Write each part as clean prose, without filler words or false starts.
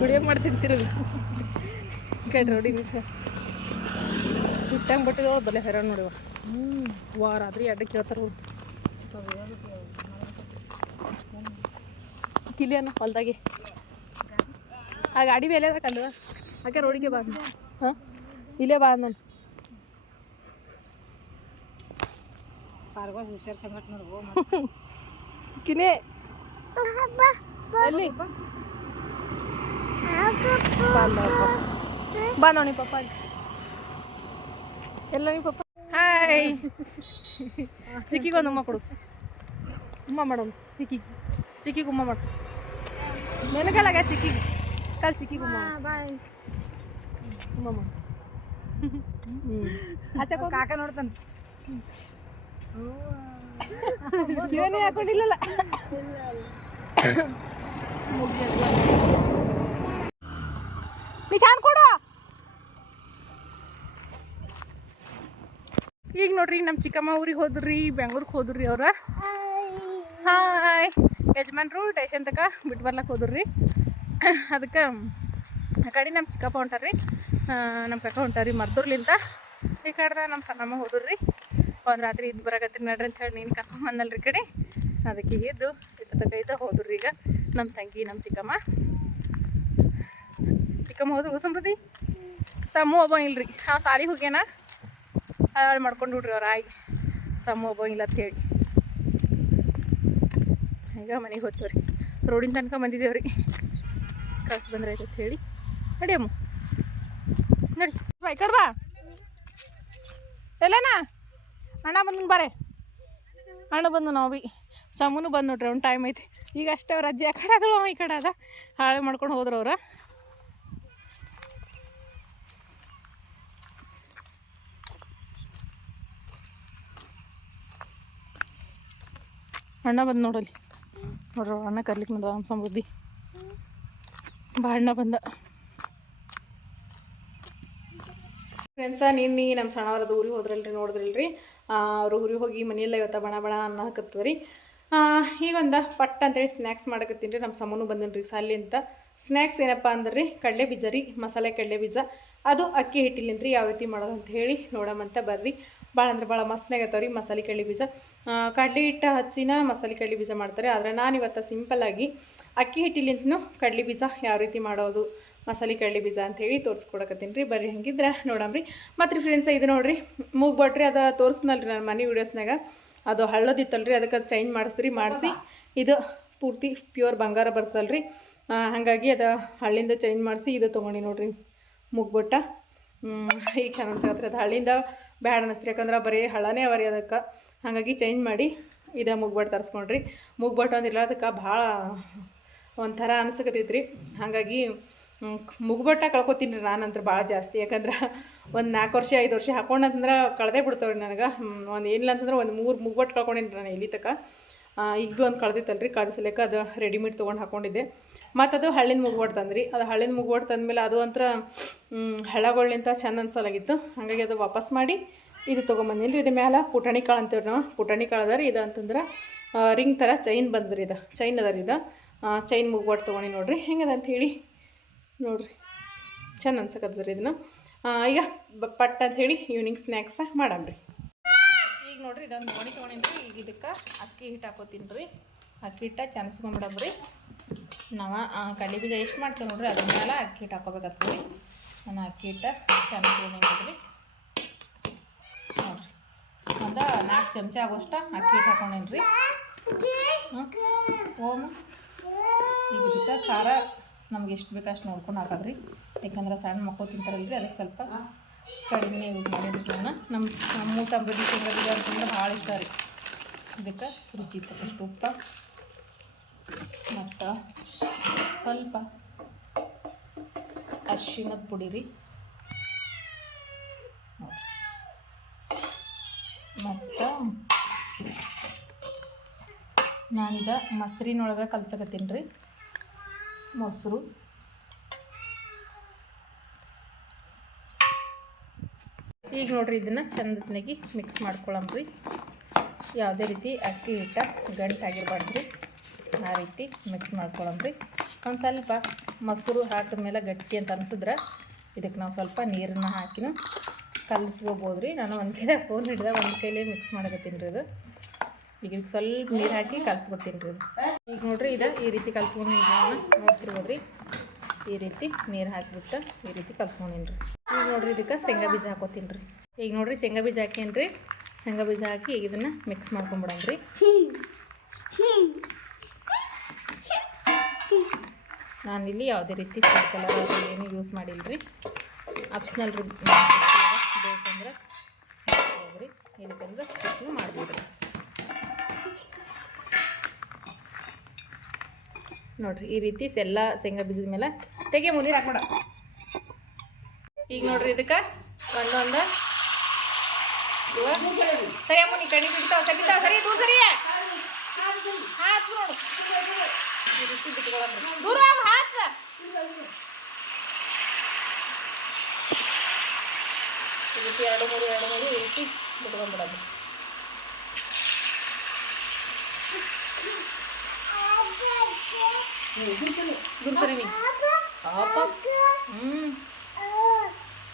Video ಮಾಡ್ತೀನಿ ತಿರುಗಿ ಕಡೆ ರೋಡಿ ಹಿಟ್ಟಂಗೆ ಬಿಟ್ಟಿದವ ಬಲೆ ಹೆರ ನೋಡಿವ ವಾರ ಆದ್ರಿ ಅಡ್ಡಕ್ಕೆ ಕೇಳ್ತಾರೆ ಕಿಲಿಯನ್ನ ಹೊಲ್ದಾಗೆ ಆ ಗಾಡಿ ಮೇಲೆ ಅದ ಕಂಡು ಆಕೆ ರೋಡಿಗೆ ಬಂದ ಹಾಂ ಇಲ್ಲೇ ಬಾ ನಾನು ಹುಷಾರ್ ಸಂಗಟ್ ನೋಡ್ಬೋ ಕಿನೇ ಎಲ್ಲಿ ಬಾ ನೋಡಿ ಪಪ್ಪ ಎಲ್ಲ ನಿಮ್ಮ ಪಪ್ಪ ಹಾಯ್ ಚಿಕ್ಕಿಗೊಂದು ಉಮ್ಮ ಕೊಡು ಉಮ್ಮ ಮಾಡೋದು ಚಿಕ್ಕಿಗೆ ಉಮ್ಮ ಮಾಡು ನೆನಕಲ್ಲಾಗ ಚಿಕ್ಕಿಗೆ ಕಲ್ ಚಿಕ್ಕಿಗೆ ಉಮ್ಮ ಬಾಯ್ ಉಮ್ಮ ಮಾಡು ಆಚೆ ಕಾಕ ನೋಡ್ತಾನೆ ಏನೇ ಹಾಕೊಂಡಿಲ್ಲಲ್ಲ ನೀ ಚಂದ ಕೊಡು ಈಗ ನೋಡ್ರಿ ನಮ್ಮ ಚಿಕ್ಕಮ್ಮ ಊರಿಗೆ ಹೋದ್ರಿ ಬೆಂಗ್ಳೂರಿಗೆ ಹೋದ್ರಿ ಅವ್ರ ಹಾಯ್ ಯಜಮಾನ್ರು ಟೇಷನ್ ತಕ ಬಿಟ್ಟು ಬರ್ಲಕ್ಕೆ ಹೋದ್ರಿ ಅದಕ್ಕೆ ಆ ಕಡೆ ನಮ್ಮ ಚಿಕ್ಕಪ್ಪ ಹೊಂಟಾರ್ರಿ ನಮ್ಮ ಕಕ್ಕ ಹೊಂಟಾರ್ರಿ ಮರ್ದೂರ್ಲಿಂದ ಈ ಕಡೆ ನಮ್ಮ ಸಣ್ಣಮ್ಮ ಹೋದ್ರಿ ಒಂದು ರಾತ್ರಿ ಇದು ಬರಾಕತ್ರಿ ನಡ್ರಿ ಅಂತ ಹೇಳಿ ನೀನು ಕರ್ಕೊಂಡು ಬಂದಲ್ರಿ ಈ ಕಡೆ ಅದಕ್ಕೆ ಇದ್ದು ಇದ್ದ ಹೋದ್ರಿ ಈಗ ನಮ್ಮ ತಂಗಿ ನಮ್ಮ ಚಿಕ್ಕಮ್ಮ ಹೋದ್ರು ಸಮೃದ್ಧಿ ಸಮ್ಮು ಒಬ್ಬ ಇಲ್ರಿ ಸಾಲಿ ಹೋಗ್ಯಾನ ಹಾಳು ಮಾಡ್ಕೊಂಡು ಬಿಡ್ರಿ ಅವ್ರ ಆಗಿ ಸಮ್ಮು ಒಬ್ಬ ಇಲ್ಲ ಅಂತೇಳಿ ಈಗ ಮನೆಗೆ ಹೋಗ್ತೀವ್ರಿ ರೋಡಿನ ತನಕ ಬಂದಿದ್ದೇವ್ರಿ ಕಳ್ಸಿ ಬಂದ್ರೆ ಆಯ್ತು ಅಂತ ಹೇಳಿ ನಡಿ ಅಮ್ಮ ನಡಿ ಬಾ ಈ ಕಡೆ ಬಾ ಎಲ್ಲನಾ ಅಣ್ಣ ಬಂದು ಬಾರೆ ಅಣ್ಣ ಬಂದು ನಾವು ಭೀ ಸಮೂನು ಬಂದು ನೋಡ್ರಿ ಅವ್ನು ಟೈಮ್ ಐತಿ ಈಗ ಅಷ್ಟೇ ಅವ್ರ ಅಜ್ಜಿ ಆ ಕಡೆ ಅದಳು ಅವ ಈ ಕಡೆ ಅದ ಹಾಳೆ ಮಾಡ್ಕೊಂಡು ಹೋದ್ರು ಅವ್ರ ಅಣ್ಣ ಬಂದು ನೋಡಲಿ ನೋಡ್ರಿ ಅಣ್ಣ ಕರ್ಲಿಕ್ಕೆ ಬಂದ ನಮ್ಮ ಸಮೃದ್ಧಿ ಬಾ ಅಣ್ಣ ಬಂದ ಫ್ರೆಂಡ್ಸ ನಿನ್ನೆ ನಮ್ಮ ಸಣ್ಣವ್ರದ್ದು ಊರಿಗೆ ಹೋದ್ರಲ್ರಿ ನೋಡಿದ್ರಲ್ರಿ ಅವ್ರು ಊರಿಗೆ ಹೋಗಿ ಮನೆಯೆಲ್ಲ ಇವತ್ತು ಬಣ ಅನ್ನ ಹಾಕತ್ತವ್ರಿ ಈಗೊಂದು ಪಟ್ ಅಂತೇಳಿ ಸ್ನ್ಯಾಕ್ಸ್ ಮಾಡಕತ್ತೀನಿ ರೀ ನಮ್ಮ ಸಮೂನು ಬಂದನ್ರಿ ಸಾಲಿ ಅಂತ ಸ್ನ್ಯಾಕ್ಸ್ ಏನಪ್ಪ ಅಂದ್ರೆ ರೀ ಕಡಲೆ ಬೀಜ ರೀ ಮಸಾಲೆ ಕಡಲೆ ಬೀಜ ಅದು ಅಕ್ಕಿ ಹಿಟ್ಟಿಲಿಂದ ಯಾವ ರೀತಿ ಮಾಡೋದು ಅಂತ ಹೇಳಿ ನೋಡಮಂತ ಬರ್ರಿ ಭಾಳ ಅಂದ್ರೆ ಭಾಳ ಮಸ್ತ್ನಾಗತ್ತವ್ರಿ ಮಸಾಲೆ ಕಡಲೆ ಬೀಜ ಕಡಲೆ ಹಿಟ್ಟು ಹಚ್ಚಿನ ಮಸಾಲೆ ಕಡಲೆ ಬೀಜ ಮಾಡ್ತಾರೆ ಆದರೆ ನಾನು ಇವತ್ತು ಸಿಂಪಲ್ಲಾಗಿ ಅಕ್ಕಿ ಹಿಟ್ಟಿಲಿಂತನೂ ಕಡಲೆ ಬೀಜ ಯಾವ ರೀತಿ ಮಾಡೋದು ಮಸಾಲೆ ಕಡಲೆ ಬೀಜ ಅಂಥೇಳಿ ತೋರಿಸ್ಕೊಡಕತ್ತೀನಿ ರೀ ಬರ್ರಿ ಹಂಗಿದ್ರೆ ನೋಡಮ್ರಿ ಮತ್ತು ರೀ ಫ್ರೆಂಡ್ಸ ಇದು ನೋಡಿರಿ ಮೂಗ್ಬಟ್ರಿ ಅದು ತೋರಿಸ್ನಲ್ರಿ ನಾನು ಮನೆ ವೀಡಿಯೋಸ್ನಾಗ ಅದು ಹಳ್ಳದಿತ್ತಲ್ರಿ ಅದಕ್ಕೆ ಅದು ಚೇಂಜ್ ಮಾಡಿಸಿ ಇದು ಪೂರ್ತಿ ಪ್ಯೂರ್ ಬಂಗಾರ ಬರ್ತಲ್ರಿ ಹಾಗಾಗಿ ಅದು ಹಳ್ಳಿಂದ ಚೇಂಜ್ ಮಾಡಿಸಿ ಇದು ತೊಗೊಂಡು ನೋಡಿರಿ ಮುಗ್ಬೊಟ್ಟ ಈಗ ಚೆನ್ನಾಗಿ ಅನ್ಸಕತ್ರಿ ಅದು ಹಳ್ಳಿಂದ ಬ್ಯಾಡ ಅನ್ನಿಸ್ರಿ ಯಾಕಂದ್ರೆ ಬರೀ ಹಳ್ಳನೇ ಅವರಿ ಅದಕ್ಕೆ ಹಾಗಾಗಿ ಚೇಂಜ್ ಮಾಡಿ ಇದು ಮುಗ್ಬಟ್ಟು ತರಿಸ್ಕೊಂಡ್ರಿ ಮುಗ್ಬಟ್ಟು ಒಂದಿಲ್ಲ ಅದಕ್ಕೆ ಭಾಳ ಒಂಥರ ಅನ್ಸಕತ್ತೈತ್ರಿ ಹಾಗಾಗಿ ಮುಗ್ಬಟ್ಟ ಕಳ್ಕೊತೀನಿ ರೀ ನಾನಂದ್ರೆ ಭಾಳ ಜಾಸ್ತಿ ಯಾಕಂದ್ರೆ ಒಂದು 4 ವರ್ಷ 5 ವರ್ಷ ಹಾಕೊಂಡಂತಂದ್ರೆ ಕಳೆದೇ ಬಿಡ್ತಾವ್ರಿ ನನಗೆ ಒಂದು ಏನಿಲ್ಲ ಅಂತಂದ್ರೆ ಒಂದು 3 ಮುಗ್ಬಟ್ಟು ಕಳ್ಕೊಂಡಿನಿ ನಾನು ಇಲ್ಲಿ ತನಕ ಈಗ ಭೀ ಒಂದು ಕಳೆದಿತ್ತಲ್ರಿ ಕಳಿಸ್ಲಿಕ್ಕೆ ಅದು ರೆಡಿಮೇಡ್ ತೊಗೊಂಡು ಹಾಕ್ಕೊಂಡಿದ್ದೆ ಮತ್ತು ಅದು ಹಳ್ಳಿನ ಮುಗ್ಬಟ್ಟು ತಂದ್ರಿ ಅದು ಹಳ್ಳಿನ ಮುಗ್ಬಟ್ಟು ತಂದಮೇಲೆ ಅದು ಒಂಥರ ಹಳ್ಳಗಳಿಂತ ಚೆಂದ ಅನ್ಸಲಾಗಿತ್ತು ಹಾಗಾಗಿ ಅದು ವಾಪಸ್ ಮಾಡಿ ಇದು ತೊಗೊಂಬಂದಿನಿ ರೀ ಇದು ಮ್ಯಾಲೆ ಪುಟಾಣಿ ಕಾಳು ಅಂತೀವಿ ನಾವು ಪುಟಾಣಿ ಕಾಳು ಅದ ರೀ ಇದು ಅಂತಂದ್ರೆ ರಿಂಗ್ ಥರ ಚೈನ್ ಬಂದ್ರಿ ಇದು ಚೈನ್ ಅದ ರೀ ಇದು ಚೈನ್ ಮುಗ್ಬಟ್ಟು ತೊಗೊಂಡು ನೋಡಿರಿ ಹೆಂಗದ ಅಂತ ಹೇಳಿ ನೋಡಿರಿ ಚೆಂದ ಅನ್ಸಕತ್ತದ್ರಿ ಇದನ್ನು ಈಗ ಪಟ್ ಅಂತ ಹೇಳಿ ಈವ್ನಿಂಗ್ ಸ್ನ್ಯಾಕ್ಸ ಮಾಡಮ್ರಿ ಈಗ ನೋಡಿರಿ ಇದೊಂದು ಗೋಣಿ ತೊಗೊಂಡಿನಿ ಈಗ ಇದಕ್ಕೆ ಅಕ್ಕಿ ಹಿಟ್ಟು ಹಾಕೋತೀನಿ ರೀ ಅಕ್ಕಿ ಹಿಟ್ಟು ಚೆನ್ಸ್ಕೊಂಬಿಡಮ್ರಿ ನಾವು ಕಡಲೆ ಬೀಜ ಎಷ್ಟು ಮಾಡ್ತೀವಿ ನೋಡಿರಿ ಅದ್ರ ಮೇಲೆ ಅಕ್ಕಿ ಹಿಟ್ಟು ಹಾಕೋಬೇಕಾಗ್ತದೆ ನಾನು ಅಕ್ಕಿ ಹಿಟ್ಟು ಚೆನ್ಸ್ಕೊಂಡಿ ನೋಡಿರಿ ನೋಡಿರಿ ಒಂದು 4 ಚಮಚ ಆಗೋಷ್ಟು ಅಕ್ಕಿ ಹಿಟ್ಟು ಹಾಕೊಂಡೇನಿ ರೀ ಓಮ್ ಈಗ ಇದಕ್ಕೆ ಖಾರ ನಮ್ಗೆ ಎಷ್ಟು ಬೇಕು ಅಷ್ಟು ನೋಡ್ಕೊಂಡು ಹಾಕೋದ್ರಿ ಯಾಕಂದ್ರೆ ಸಣ್ಣ ಮಕ್ಕಳು ತಿಂತಾರಲ್ರಿ ಅದಕ್ಕೆ ಸ್ವಲ್ಪ ಕಡಿಮೆ ಯೂಸ್ ಮಾಡಿದ್ರಿ ನಮ್ಮ ಮೂಸಂಬರಿ ಶೇಂಗಾ ಬೀಜ ಅಂತಂದ್ರೆ ಭಾಳ ಇಷ್ಟ ರೀ ಇದಕ್ಕೆ ರುಚಿ ತಕ್ಕಷ್ಟು ಉಪ್ಪ ಮತ್ತು ಸ್ವಲ್ಪ ಅರಿಶಿಣದ ಪುಡಿ ರೀ ಮತ್ತು ನಾನೀಗ ಮೊಸರಿನೊಳಗೆ ಕಲ್ಸಕತ್ತೀನಿ ರೀ ಮೊಸರು ಈಗ ನೋಡ್ರಿ ಇದನ್ನು ಚಂದನಾಗಿ ಮಿಕ್ಸ್ ಮಾಡ್ಕೊಳಮ್ರಿ ಯಾವುದೇ ರೀತಿ ಅಕ್ಕಿ ಹಿಟ್ಟ ಗಂಟಾಗಿರ್ಬಾರ್ದು ರೀ ಆ ರೀತಿ ಮಿಕ್ಸ್ ಮಾಡ್ಕೊಳಮ್ರಿ. ಒಂದು ಸ್ವಲ್ಪ ಮೊಸರು ಹಾಕಿದ್ಮೇಲೆ ಗಟ್ಟಿ ಅಂತ ಅನ್ಸಿದ್ರೆ ಇದಕ್ಕೆ ನಾವು ಸ್ವಲ್ಪ ನೀರನ್ನ ಹಾಕಿನೂ ಕಲಿಸ್ಕೋಬೋದು ರೀ. ನಾನು ಒಂದು ಕೈದಾಗ ಫೋನ್ ಹಿಡ್ದೆ ಒಂದು ಕೈಲೇ ಮಿಕ್ಸ್ ಮಾಡಕತ್ತೀನಿ ರೀ ಇದು. ಈಗ ಸ್ವಲ್ಪ ನೀರು ಹಾಕಿ ಕಲಿಸ್ಕೊತೀನಿ ರೀ ಇದು. ಈಗ ನೋಡಿರಿ ಇದು ಈ ರೀತಿ ಕಲ್ಸ್ಕೊಂಡು ನೋಡ್ತಿರ್ಬೋದು ರೀ. ಈ ರೀತಿ ನೀರು ಹಾಕಿಬಿಟ್ಟು ಈ ರೀತಿ ಕಲ್ಸ್ಕೊಂಡೀನಿ ರೀ. ಈಗ ನೋಡಿರಿ ಇದಕ್ಕೆ ಶೇಂಗಾ ಬೀಜ ಹಾಕೋತೀನಿ ರೀ. ಈಗ ನೋಡಿರಿ ಶೇಂಗಾ ಬೀಜ ಹಾಕೇನಿ ರೀ. ಶೇಂಗಾ ಬೀಜ ಹಾಕಿ ಈಗ ಇದನ್ನು ಮಿಕ್ಸ್ ಮಾಡ್ಕೊಂಬಿಡೋಣ ರೀ. ನಾನಿಲ್ಲಿ ಯಾವುದೇ ರೀತಿ ಫುಡ್ ಕಲರ್ ಅದು ಏನು ಯೂಸ್ ಮಾಡಿಲ್ಲ ರೀ. ಆಪ್ಷನಲ್ ರೀ, ಬೇಕಂದ್ರೆ ಹಾಕ್ಬೋದ್ರಿ, ಇಲ್ಲಕಂದ್ರೆ ಸ್ಕಿಪ್ನು ಮಾಡ್ಬೋದು ರೀ. ನೋಡಿರಿ ಈ ರೀತಿ ಎಲ್ಲ ಶೇಂಗಾ ಬೀಜದ ಮೇಲೆ ತೆಗೆ ಮುಂದೆ ಹಾಕ್ಬೇಡ. ಈಗ ನೋಡಿರಿ ಇದಕ್ಕೆ ಒಂದೊಂದು ಸರಿ ಅಮ್ಮ ನೀ ಕಣ್ಣಿ ಬಿಡ್ತಾವ ಸರಿತಾವ ಸರಿ ದೂರ ಸರಿ ಹಾತ್ ನೋಡು ಈ ರೀತಿ ಬಿಟ್ಕೊಳ್ಳೋಣ ದೂರ ಹಾತ್ ಈ ರೀತಿ ಎರಡು ಮೂರು ಈ ರೀತಿ ಬಿಟ್ಕೊಂಡ್ಬಿಡೋದು. ದೂರ ಸರಿ ನೀ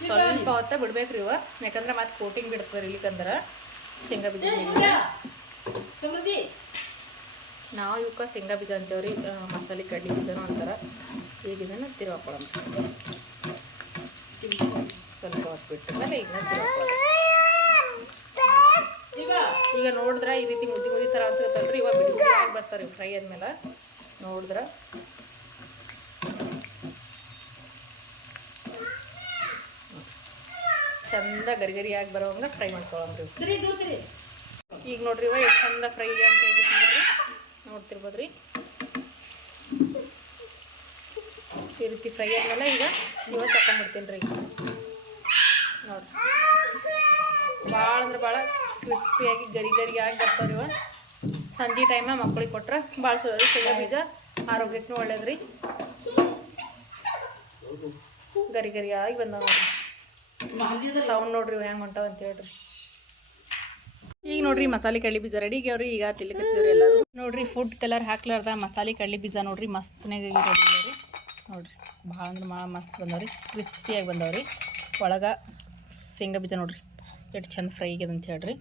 ಸ್ವಲ್ಪ ಹೊತ್ತ ಬಿಡ್ಬೇಕ್ರಿ ಇವ, ಯಾಕಂದ್ರೆ ಮತ್ತೆ ಕೋಟಿಂಗ್ ಬಿಡ್ತಾರೆ ಇಲ್ಲಿಕಂದ್ರೆ ಶೇಂಗಾ ಬೀಜ. ನಾವು ಇವಕ್ಕೆ ಶೇಂಗಾ ಬೀಜ ಅಂತೇವ್ರಿ, ಮಸಾಲೆ ಕಡ್ಲಿ ಬೀಜನೂ ಅಂತಾರೆ. ಈಗ ಇದನ್ನು ತಿರುವಾಕೊಳ್ಳೋಣ. ಸ್ವಲ್ಪ ಹೊತ್ತು ಬಿಟ್ಟಮೇಲೆ ಇದನ್ನ ತಿರುವಾಕೊಳ್ಳೋಣ. ಈಗ ನೋಡಿದ್ರೆ ಈ ರೀತಿ ಮುದ್ದಿ ಥರ ಅನ್ಸುತ್ತಲ್ರಿ, ಇವಾಗ ಬಿಡಿ ಬರ್ತಾರೆ ಫ್ರೈ ಆದ್ಮೇಲೆ. ನೋಡಿದ್ರೆ ಚಂದ ಗರಿಗರಿಯಾಗಿ ಬರೋವಂಗೆ ಫ್ರೈ ಮಾಡ್ಕೊಳ್ಳೋಣ್ರಿ. ಈಗ ನೋಡ್ರಿ ಇವ ಎಷ್ಟು ಚಂದ ಫ್ರೈ ಅಂತ ಹೇಳ್ಬಿಟ್ಟು ನೋಡ್ತಿರ್ಬೋದು ರೀ. ಈ ರೀತಿ ಫ್ರೈ ಆದ್ಮೇಲೆ ಈಗ ಇವ ತಗೊಂಡ್ಬಿಡ್ತೀನಿ ರೀ. ನೋಡ್ರಿ ಭಾಳ ಅಂದ್ರೆ ಭಾಳ ಕ್ರಿಸ್ಪಿಯಾಗಿ ಗರಿಯಾಗಿ ಬರ್ತಾವ್ರಿ ಇವ. ಸಂಜೆ ಟೈಮ ಮಕ್ಕಳಿಗೆ ಕೊಟ್ರೆ ಭಾಳ ಚಲೋ ರೀ. ಶೇಂಗಾ ಬೀಜ ಆರೋಗ್ಯಕ್ಕೂ ಒಳ್ಳೇದು ರೀ. ಗರಿಯಾಗಿ ಬಂದಾವ ನೋಡ್ರಿ. ಸೌಂಡ್ ನೋಡ್ರಿ ಹೆಂಗೆ ಹೊಂಟಾವ ಅಂತ ಹೇಳ್ರಿ. ಈಗ ನೋಡ್ರಿ ಮಸಾಲೆ ಕಡ್ಲಿ ಬೀಜ ರೆಡಿ ಆಗ್ಯಾವ್ರಿ. ಈಗ ತಿಳ್ಕತ್ತೀವ್ರಿ ಎಲ್ಲರೂ. ನೋಡ್ರಿ ಫುಡ್ ಕಲರ್ ಹಾಕ್ಲಾರ್ದ ಮಸಾಲೆ ಕಡ್ಲಿ ಬೀಜ ನೋಡ್ರಿ ಮಸ್ತ್ನಾಗ ರೆಡಿ ಆಗ್ಯಾವ್ರಿ. ನೋಡ್ರಿ ಭಾಳ ಅಂದ್ರೆ ಭಾಳ ಮಸ್ತ್ ಬಂದವ್ರಿ, ಕ್ರಿಸ್ಪಿಯಾಗಿ ಬಂದವ್ರಿ. ಒಳಗೆ ಶೇಂಗಾ ಬೀಜ ನೋಡ್ರಿ ಎಷ್ಟು ಚಂದ ಫ್ರೈ ಆಗ್ಯದ ಅಂತ ಹೇಳ್ರಿ.